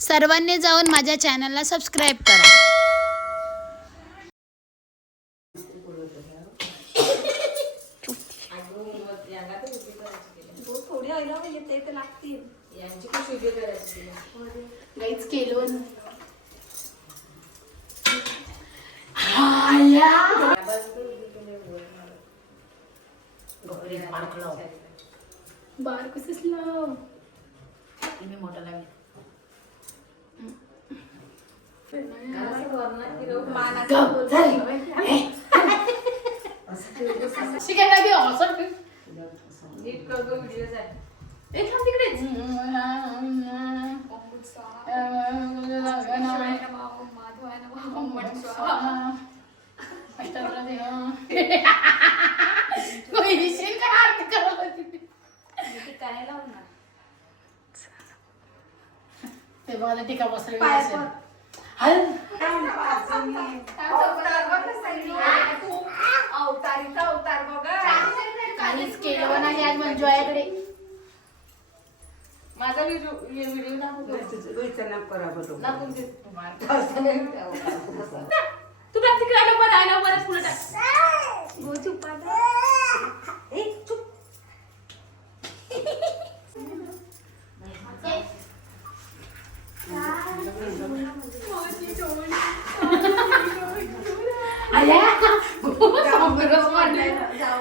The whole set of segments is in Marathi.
सर्वांनी जाऊन माझ्या चॅनलला सबस्क्राईब करा थोडी ऑइल म्हणजे ते तर लागतील गाईच केलं बार कसंच लाव मी मोठा लागेल शिकायला बी awesome. ए, थांब तिकडेच. ते बघा टीका. हल. अवतारीचा अवतार बघा काहीच केलं नाही आज मंजू आयाकडे माझा व्हिडिओ व्हिडिओ नको तू प्रत्येक आलो पण आलो परत पुढे टाक गो चुप्पा ए चुप आल्या समोरच वाढलंय.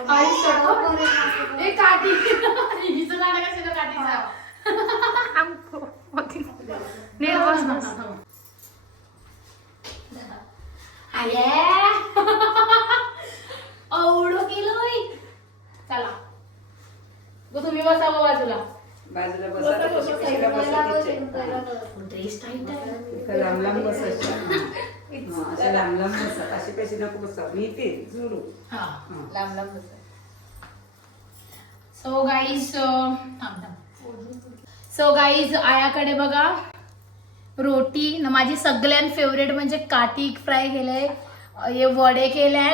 आई शपथ. ए, काठी हिचं गाणं कशाला काठीचं? नीट बस ना. एवढं केलंय. चला. गो तुम्ही बसा बाजूला. बाजूला बसा कशी कशाला बसायची ड्रेस टाईट आहे? इथं लांब लांब बसायचं हा, अशा लांब लांब बसा. अशी कशी नको बसा. मी ते जुळू हा लांब लांब बस. सो गाईज सो गाईज आयाकडे बघा. रोटी न माझी सगळ्यात फेवरेट म्हणजे काटी फ्राय केलंय हे वडे केले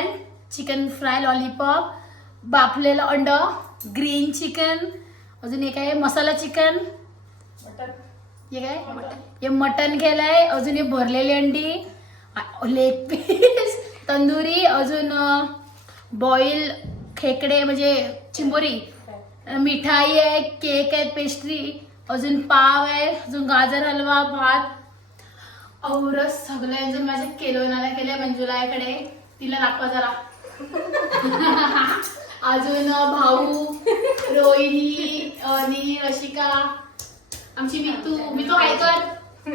चिकन फ्राय लॉलीपॉप बाफलेलं अंड ग्रीन चिकन अजून एक आहे मसाला चिकन हे काय? हे मटन केलंय अजून हे भरलेली अंडी लेग पीस तंदुरी अजून बॉईल खेकडे म्हणजे चिंबोरी मिठाई आहे केक आहे पेस्ट्री अजून पाव आहे अजून गाजर हलवा भात और सगळे अजून माझ्या केलोनाला केले मंजुलाकडे तिला दाखवा जरा. अजून भाऊ रोहिणी आणि रशिका आमची मितू मितू ऐकत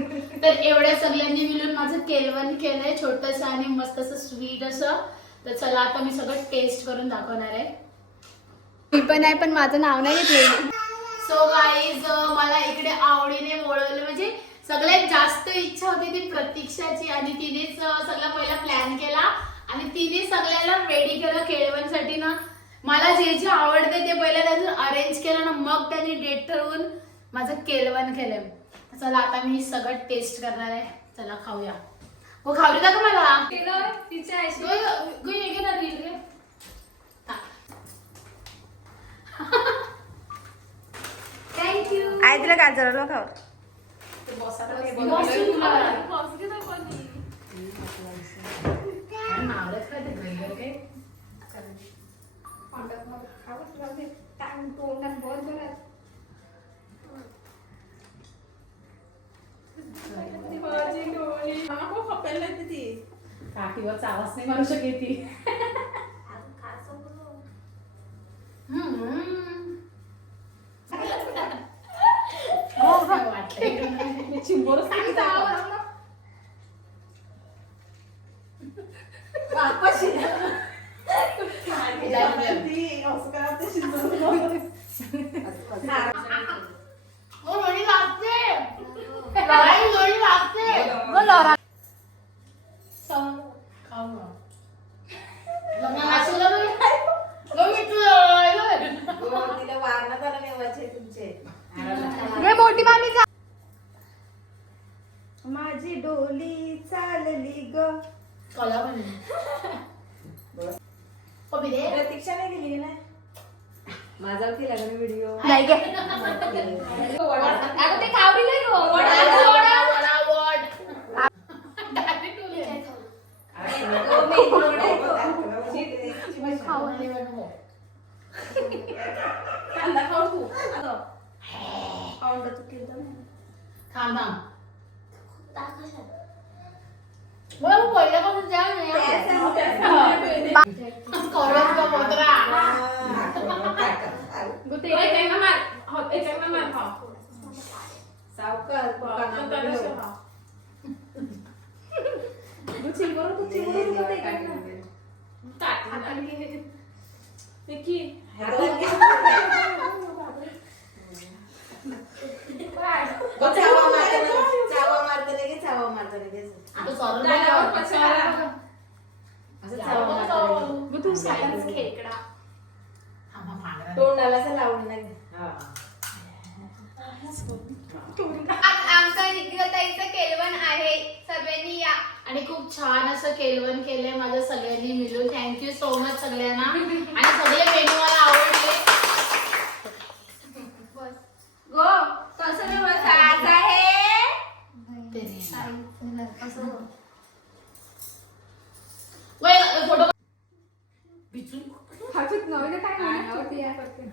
तर एवढ्या सगळ्यांनी मिळून माझं केलवण केलंय छोटस आणि मस्त असं स्वीट असं. तर चला आता मी सगळं टेस्ट करून दाखवणार आहे. मी पण आहे पण माझं नाव नाही घेतलं सो गाईज मला इकडे आवडीने बोलवलं म्हणजे सगळ्यात जास्त इच्छा होती ती प्रतीक्षाची आणि तिनेच सगळा पहिला प्लॅन केला. आणि तिने सगळ्याला रेडी केलं केळवणसाठी ना. मला जे जे आवडते ते पहिलं त्यातून अरेंज केलं ना मग त्यांनी डेट ठरवून माझं केळवण केलं. चला आता मी सगळं टेस्ट करणार आहे. चला खाऊया. हो खाऊ का मला? तिच्या. थँक्यू आई तुला गाजर खाऊ मस्त तुला. अरे नावलंच काय ते गल्लं काय? काठीवरचा आवाज नाही मारू शकते ती हम्म. हो, काय वाटतंय? चिंबोरं सांगितलं का? हो, लोणी लागते खाऊ ना. लग्न नाचवलं नाही? गं, मी तुला- तिला वारणं रे मोठी मामी जा माझी डोली चालली ग कला. प्रतीक्षाने गेली ना माझा केला का व्हिडिओ नाही गे अगं ते कावडी नाही गं. वडा, वडा, वडा. वडा, वडा, वड. Direct बोलले. खाऊ. कांदा तू. पाऊंड तू केलं थांब थांब मला मग पहिल्यापासून द्या नाही करत का मोत्रा तू सायन्स खेकडा. तोंडाला असं लावून नाही. आज आमचं निग्रताईचं केलवण आहे. सर्वांनी या. आणि खूप छान असं केलवण केलंय माझ्या सगळ्यांनी मिळून. थँक्यू सो मच सगळ्यांना आणि सगळे मेनू मला आवडले गो कसं व्यवस्था आहे वय फोटो हातात नवीन काय म्हणत होती या करते.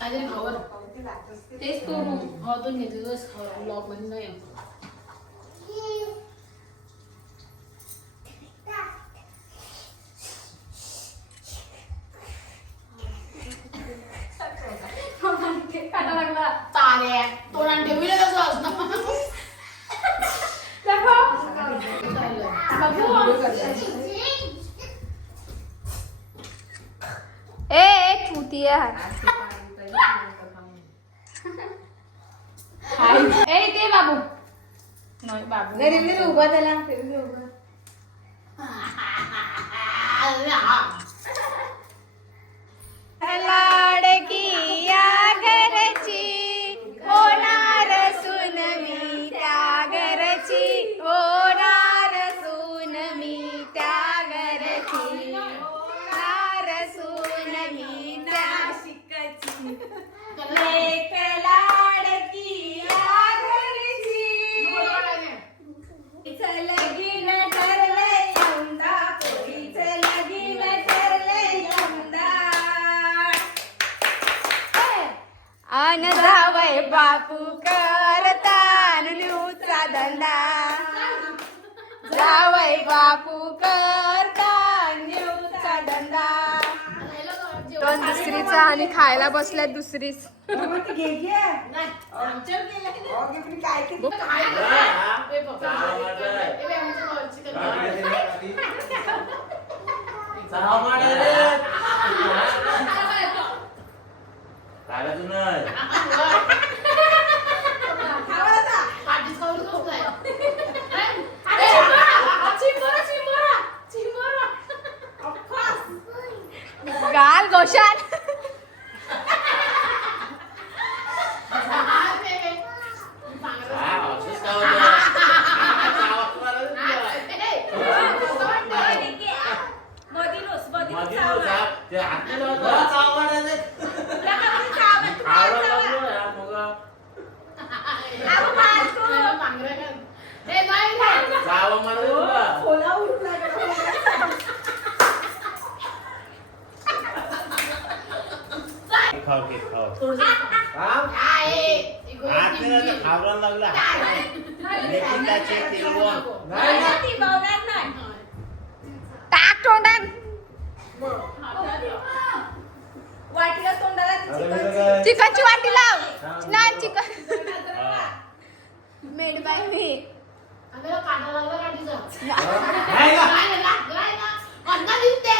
अरे खबर तेच तो हो तो तोच ब्लॉगमध्ये नाही तारे. ए एक आहे ए ते बाबू. नाही बाबू. घरी उभा त्याला. आन जावय बापू करता न्यूचा धंदा. जावय बापू करता न्यूचा धंदा. दोन दुसरीचा आणि खायला बसल्या दुसरीच. काय केलं गाल गोशाल. खोला खाऊ के खाऊ खावरान लागला. निकिताचे तिरवण टाक तोंडात वाटीला तोंडाला ती चिकनची. वाटी लाव. नाही चिकन. मेड बाय मी काटा लागला नाही का? काय झालं? काय ना? अन्न दिसते.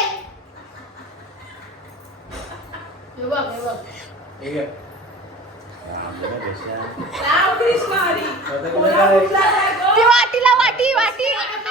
हे बघ हे बघ हे घे. आपल्या देशात. राम कृष्ण हरी आता खोला कुठं काय? उडला लागला. ती वाटीला वाटी वाटी. ती वाटी